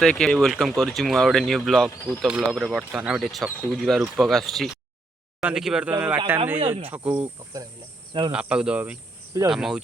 Welcome करुच्ची गोटे new blog को तो ब्लॉग रे बर्तमान गोटे छक जा रूपक आसुच्ची देखी पार तुम बाटा छक बापा को दवा कम हो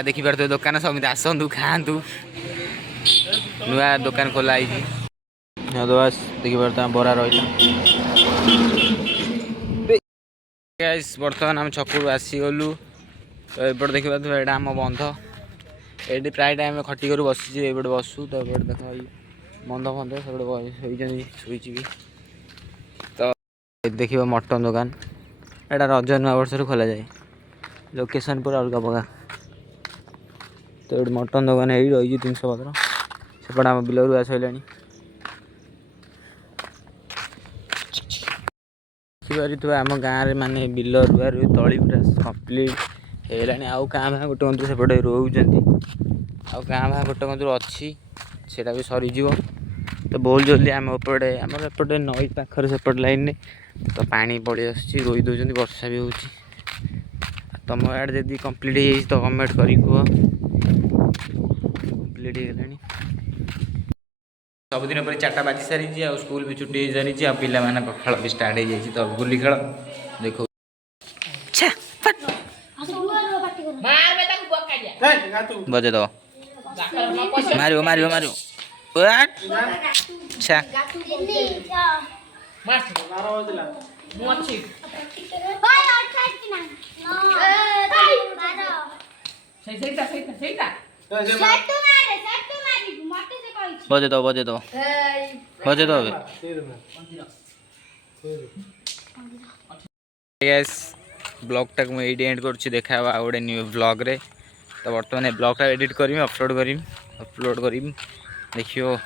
देखी पारे दुकान समिति आसतु खातु नुआ दुकान खोला बस देखी पारे बरा रही बर्तमान आम छक आसीगलु तो ये देखा यहाँ आम बंध ये प्राय टाइम खटिक बसी ये बसु तो ये देख बंध बंध सब शुई तो देख मटन दुकान यहाँ रज नुआ वर्ष खोल जाए लोकेशन पूरा अलग प्रकार तो ये मटन दुकान यही रही जिनस पत्र सेपटे आम बिल रुआ सैला देखिए आम गाँव में मानने बिल रुआ रू तली पूरा कम्प्लीट है आउ गाँ भाँ गोटे मंदिर सेपटे रोच आउ गाँ भाँ गोटे मंदिर अच्छी सेटा भी सरीज तो बहुत जल्दी आम एपटे आम एपटे नई पाखर सेपट लाइन तो पानी पड़ी आस रोई दौरान वर्षा भी हो तुम आड़े जब कम्प्लीट तो कमेंट कर कम्प्लीट हो सबुदिन पर 4टा बाजी सारी आ स्कूल भी छुट्टी हो सारी आ पिला खेल भी स्टार्ट हो जाए तो गुली खेल देखो बजे दो मारियो मारियो मारियो बजे दो बजे दो बजे दो ब्लॉग टाक मुझे एंड कर देखा गोटे न्यू ब्लॉग रे तो बर्तमान ब्लॉग टा एडिट करी अपलोड करी देखियो।